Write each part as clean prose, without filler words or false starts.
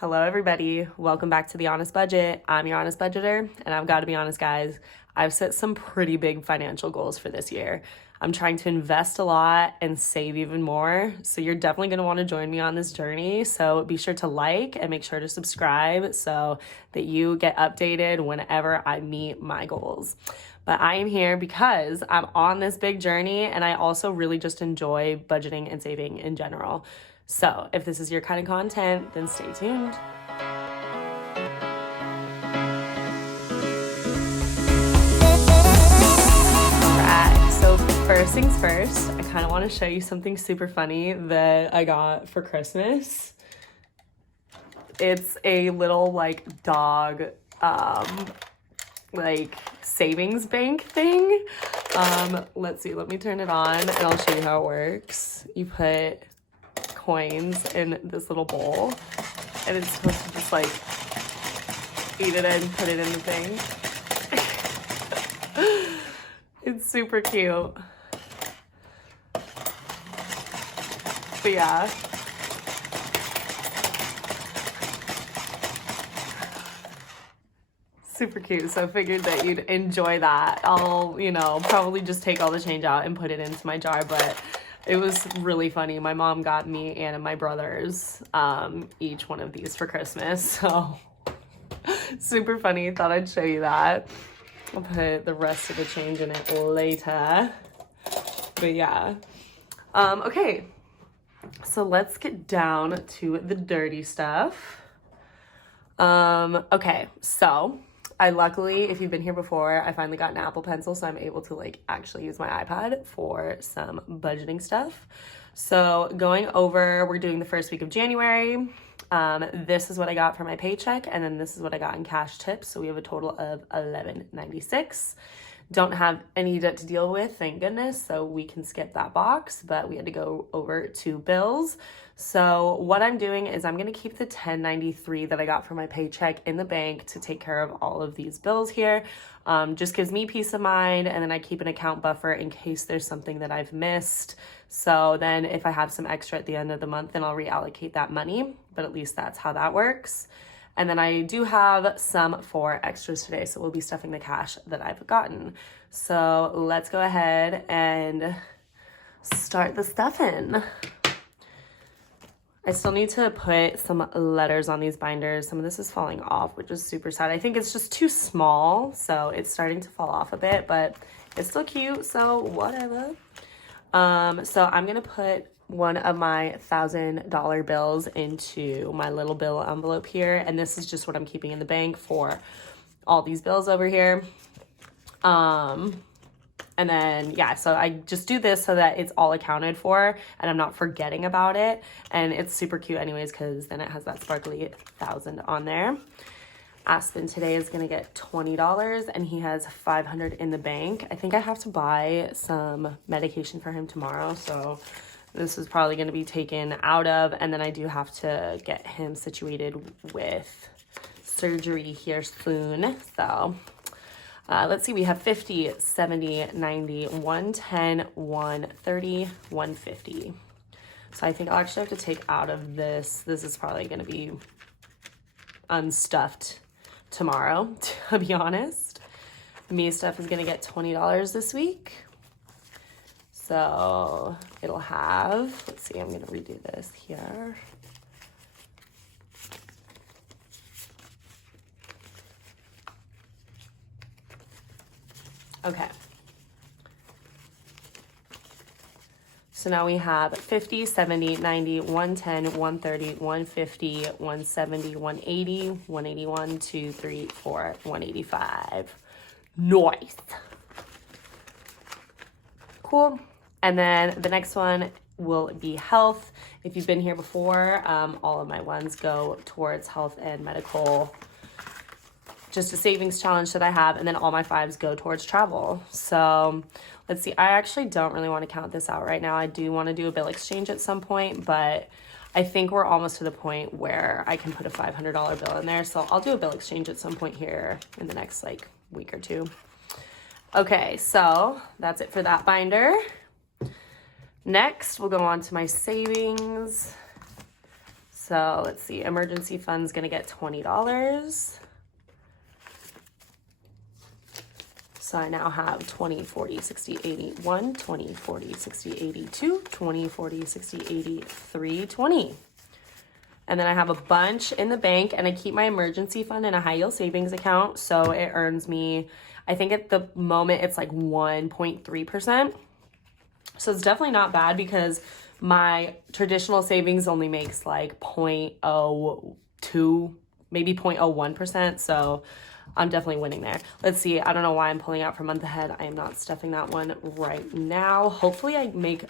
Hello, everybody. Welcome back to The Honest Budget. I'm your honest budgeter, and I've got to be honest, guys. I've set some pretty big financial goals for this year. I'm trying to invest a lot and save even more, so you're definitely going to want to join me on this journey. So be sure to like and make sure to subscribe so that you get updated whenever I meet my goals. But I am here because I'm on this big journey, and I also really just enjoy budgeting and saving in general. So if this is your kind of content, then stay tuned. Alright, so first things first, I kind of want to show you something super funny that I got for Christmas. It's a little dog savings bank thing. Let's see, let me turn it on and I'll show you how it works. You put coins in this little bowl and it's supposed to just eat it and put it in the thing. It's super cute. But yeah. Super cute. So I figured that you'd enjoy that. I'll, probably just take all the change out and put it into my jar, but it was really funny. My mom got me and my brothers each one of these for Christmas. So super funny. Thought I'd show you that. I'll put the rest of the change in it later. But yeah. Okay. So let's get down to the dirty stuff. Okay. So luckily, if you've been here before, I finally got an Apple Pencil, so I'm able to actually use my iPad for some budgeting stuff. So going over, we're doing the first week of January. This is what I got for my paycheck, and then this is what I got in cash tips. So we have a total of $11.96. Don't have any debt to deal with, thank goodness, so we can skip that box, but we had to go over to bills. So what I'm doing is I'm going to keep the $10.93 that I got for my paycheck in the bank to take care of all of these bills here. Just gives me peace of mind, and then I keep an account buffer in case there's something that I've missed. So then if I have some extra at the end of the month, then I'll reallocate that money, but at least that's how that works. And then I do have some for extras today, so we'll be stuffing the cash that I've gotten. So let's go ahead and start the stuffing. I still need to put some letters on these binders. Some of this is falling off, which is super sad. I think it's just too small, so it's starting to fall off a bit, but it's still cute, so whatever. So I'm gonna put one of my $1,000 bills into my little bill envelope here, and this is just what I'm keeping in the bank for all these bills over here. And then, yeah, so I just do this so that it's all accounted for and I'm not forgetting about it. And it's super cute anyways, because then it has that sparkly 1,000 on there. Aspen today is going to get $20 and he has $500 in the bank. I think I have to buy some medication for him tomorrow, so this is probably going to be taken out of, and then I do have to get him situated with surgery here soon. So let's see, we have 50, 70, 90, 110, 130, 150. So I think I'll actually have to take out of this. This is probably going to be unstuffed tomorrow, to be honest. Me stuff is going to get $20 this week. So it'll have, let's see, I'm going to redo this here. Okay. So now we have 50, 70, 90, 110, 130, 150, 170, 180, 181, 2, 3, 4, 185. Nice. Cool. And then the next one will be health. If you've been here before, all of my ones go towards health and medical, just a savings challenge that I have, and then all my 5s go towards travel. So let's see, I actually don't really want to count this out right now. I do want to do a bill exchange at some point, but I think we're almost to the point where I can put a $500 bill in there. So I'll do a bill exchange at some point here in the next week or two. Okay, so that's it for that binder. Next, we'll go on to my savings. So let's see, emergency fund's gonna get $20. So I now have 20, 40, 60, 80, 1, 20, 40, 60, 80, 2, 20, 40, 60, 80, 3, 20. And then I have a bunch in the bank, and I keep my emergency fund in a high yield savings account. So it earns me, I think at the moment it's like 1.3%. So it's definitely not bad because my traditional savings only makes like 0.02, maybe 0.01%. So I'm definitely winning there. Let's see. I don't know why I'm pulling out for month ahead. I am not stuffing that one right now. Hopefully I make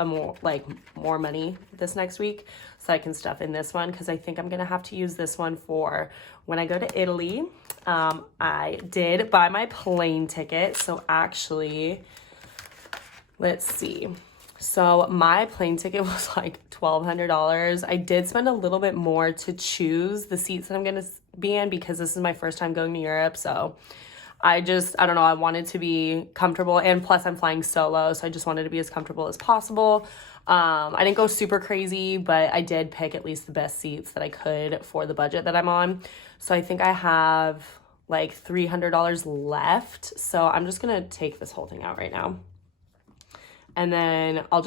more money this next week so I can stuff in this one, because I think I'm gonna have to use this one for when I go to Italy. I did buy my plane ticket. So actually, let's see. So my plane ticket was like $1,200. I did spend a little bit more to choose the seats that I'm gonna be in because this is my first time going to Europe. So I don't know, I wanted to be comfortable, and plus I'm flying solo, so I just wanted to be as comfortable as possible. I didn't go super crazy, but I did pick at least the best seats that I could for the budget that I'm on. So I think I have like $300 left. So I'm just gonna take this whole thing out right now. And then I'll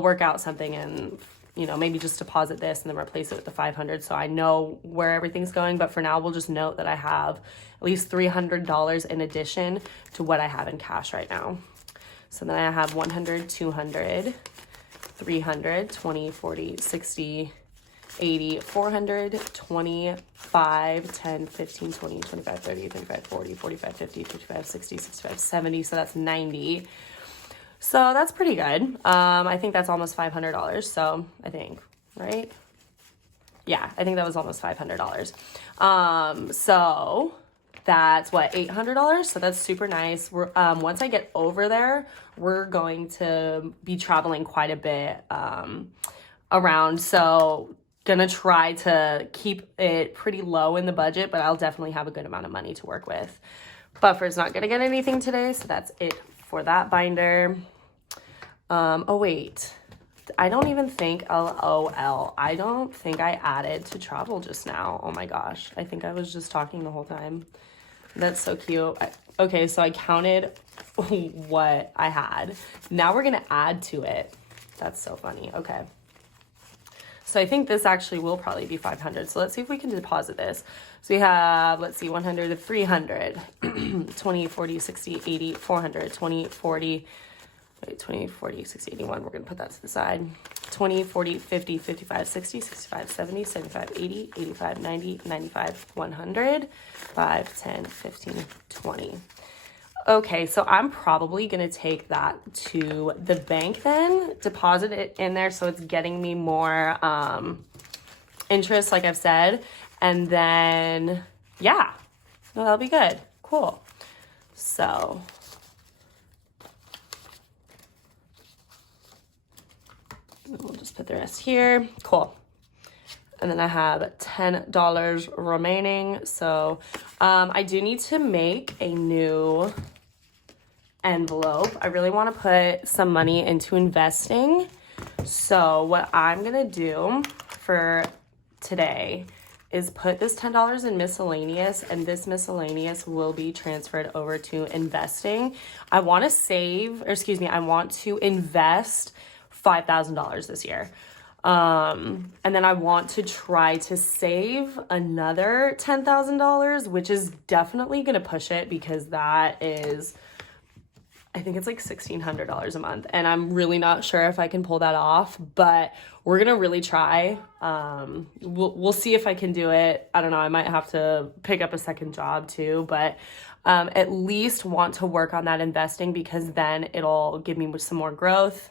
work out something and, maybe just deposit this and then replace it with the 500 so I know where everything's going. But for now, we'll just note that I have at least $300 in addition to what I have in cash right now. So then I have 100, 200, 300, 20, 40, 60, 80, 400, 25, 10, 15, 20, 25, 30, 35, 40, 45, 50, 55, 60, 65, 70. So that's 90. So that's pretty good. I think that's almost $500. So I think, right? Yeah, I think that was almost $500. So that's what, $800. So that's super nice. Once I get over there, we're going to be traveling quite a bit around. So gonna try to keep it pretty low in the budget, but I'll definitely have a good amount of money to work with. Buffer's not gonna get anything today, so that's it for that binder. Oh wait, I don't even think, LOL, I don't think I added to travel just now. Oh my gosh, I think I was just talking the whole time. That's so cute. Okay, so I counted what I had. Now we're gonna add to it. That's so funny. Okay. So I think this actually will probably be 500. So let's see if we can deposit this. So we have, let's see, 100 to 300, 20, 40, 60, 80, 400, 20, 40, wait, 20, 40, 60, 81. We're going to put that to the side. 20, 40, 50, 55, 60, 65, 70, 75, 80, 85, 90, 95, 100, 5, 10, 15, 20. Okay, so I'm probably going to take that to the bank then, deposit it in there so it's getting me more interest, like I've said. And then, yeah, no, that'll be good. Cool. So we'll just put the rest here. Cool. And then I have $10 remaining. So I do need to make a new envelope. I really want to put some money into investing. So what I'm going to do for today is put this $10 in miscellaneous, and this miscellaneous will be transferred over to investing. I want to invest $5,000 this year. And then I want to try to save another $10,000, which is definitely going to push it because that is, I think it's like $1,600 a month. And I'm really not sure if I can pull that off, but we're going to really try. We'll see if I can do it. I don't know. I might have to pick up a second job too, but at least want to work on that investing because then it'll give me some more growth.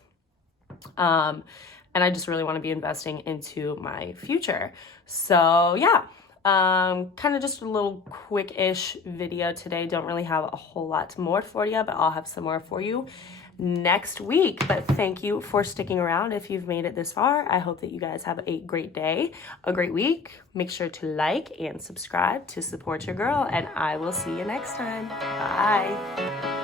And I just really want to be investing into my future. So yeah, kind of just a little quick-ish video today. Don't really have a whole lot more for you, but I'll have some more for you next week. But thank you for sticking around if you've made it this far. I hope that you guys have a great day, a great week. Make sure to like and subscribe to support your girl, and I will see you next time. Bye.